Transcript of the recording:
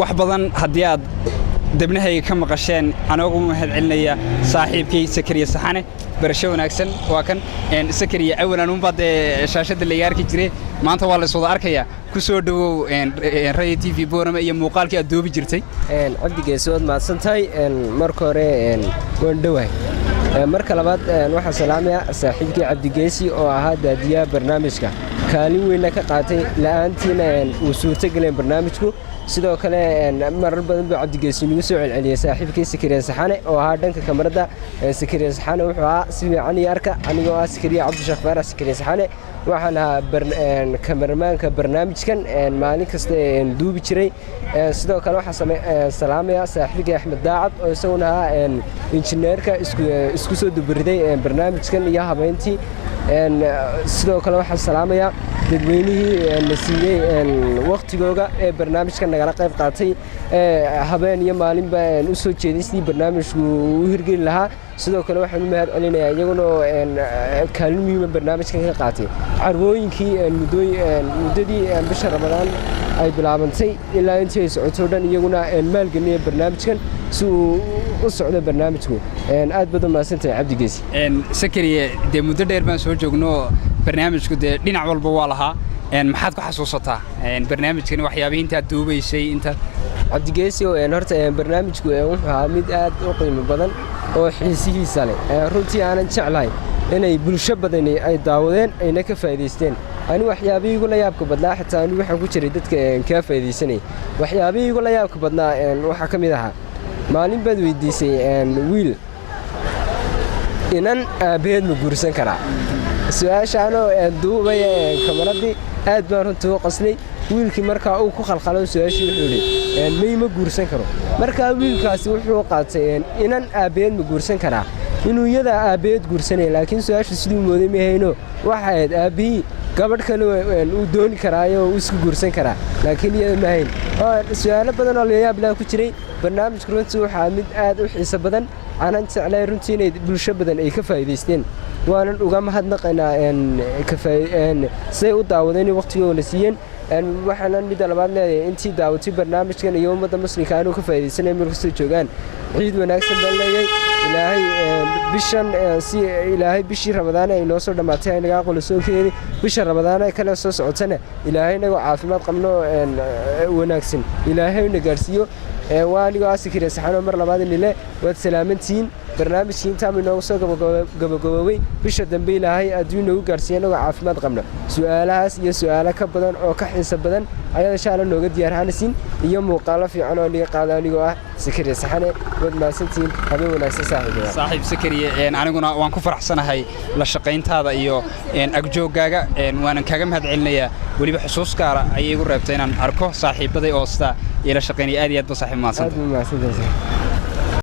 wax badan haddii aad debnahayga ka maqasheen anoogu mahad celinaya saaxiibkay Sakariya Saxane barasho wanaagsan waa kan Sakariya awalan un baad shaashada la yaarki jiray maanta waa la soo arkaya ku soo dhawow Radio TV Boorama iyo muuqaalkii aad doobi jirtay cabdigeesi waad maadsantahay marka hore waan dhawahay marka labaad waxaan salaamayaa saaxiibkii cabdigeesi oo ahaa daadiyaha barnaamijka kaalin weyn ka qaatay la'aantiina uu suurtagelay barnaamijku sidoo kale marar badan buu cabdigeesi nagu soo celceliyay saaxiibkii Sakariya Saxane oo ahaa dhanka kamarada Sakariya Saxane wuxuu ahaa si fiican arka anigoo ah Sakariya Cabdishaaq Faarax Sakariya Saxane waxaan ahaa kamaramaanka barnaamijkan maalin kasta duubi jiray sidoo kale waxaan salaamayaa saaxiibkii Axmed Daacad oo isaguna ahaa injineerka isku soo dubariday barnaamijkan iyo habeyntii sidoo kale waxaan salaamayaa dadweynihii la siiyey waqtigooda ee barnaamijkan nagala qayb qaatay habeen iyo maalinba u soo jeedistii barnaamijku u hirgeli lahaa sidoo kale waxaan u mahad celinayaa iyaguna kaalin muhiim ah barnaamijkan ka qaatay carwooyinkii muddadii bisha Ramadaan ay bilaabantay ilaa intii ay socoto dhan iyaguna maalgelinaya barnaamijkan si uu u socdo barnaamijku aad badan maasantay cabdigeesi Sakariya de muddo dheer baan soo joogno barnaamijku de dhinac walba waa lahaa maxaad ku xasuusataa barnaamijkan waxyaabaha inta aad duubaysay inta cabdigeesi oo horta barnaamijku wuxuu ahaa mid aad u qiimo badan oo xiisihiisa leh runtii aanan jeclahay inay bulsho badan ay daawadeen ayna ka faa'iideysteen ani waxyaabihii ugu la yaabka badnaa xitaa ani waxaan ku jiray dadka ka faa'iideysanay waxyaabihii ugu la yaabka badnaa waxaa ka mid ahaa maalin baad weydiisay wiil inan aabeed ma guursan karaa su'aashaanoo duubay kamaradii aad baan runtii u qasnay wiilkii markaa uu ku khalkhalay su'aashii wuxuu yidhi ma guursan karo markaa wiilkaasi wuxuu qaatay inan aabeed ma guursan karaa inuu iyada aabeed guursanay laakiin su'aashu siduu mooday ma hayno waxa ahayd aabihii gabadh kale uu dooni karaayo uu isku guursan karaa laakiin iyada ma hayn su'aalo badan oo la yaab leh ku jiray barnaamijku runtii waxaa mid aad u xiiso badan aanan jeclay runtii inay bulsho badan ay ka faa'iideysteen waanan uga mahadnaqaynaa say u daawadeen waqtigooda siiyeen waxaan mid labaad leeyahay intii daawatay barnaamijkan iyo ummadda muslimka aanu ka faa'iideysanay markasta joogaan ciid wanaagsan baan leeyahay ilaahay bishii Ramadaan ay noo soo dhamaatay ay naga qolo soo keenay bisha Ramadaan ay kala soo socotana ilaahay naga caafimaad qabno wanaagsan ilaahay na gaarsiiyo waaniga Sakariya Saxane mar labaad inile wad salaamantiin barnaamijkii inta ay noo soo gabagaboway bisha dambe ilaahay adduun ugu gaarsiiyo naga caafimaad qabno su'aalahaas iyo su'aalo ka badan oo ka xiiso badan ayaa insha Allah nooga diyaarhanaysiin iyo muuqaalo fiican oo liga qaado anigoo ah Sakariya Saxane wad maasantiin habeen wanaagsan saaxiib Sakariya aniguna waan ku faraxsanahay la shaqayntaada iyo agjoogaaga waan kaga mahad celinayaa waliba xusuus gaar ah ayay igu reebtay inaan arko saaxiibaday oo ila shaqaynay aad iyo aad ba saaxiib maasan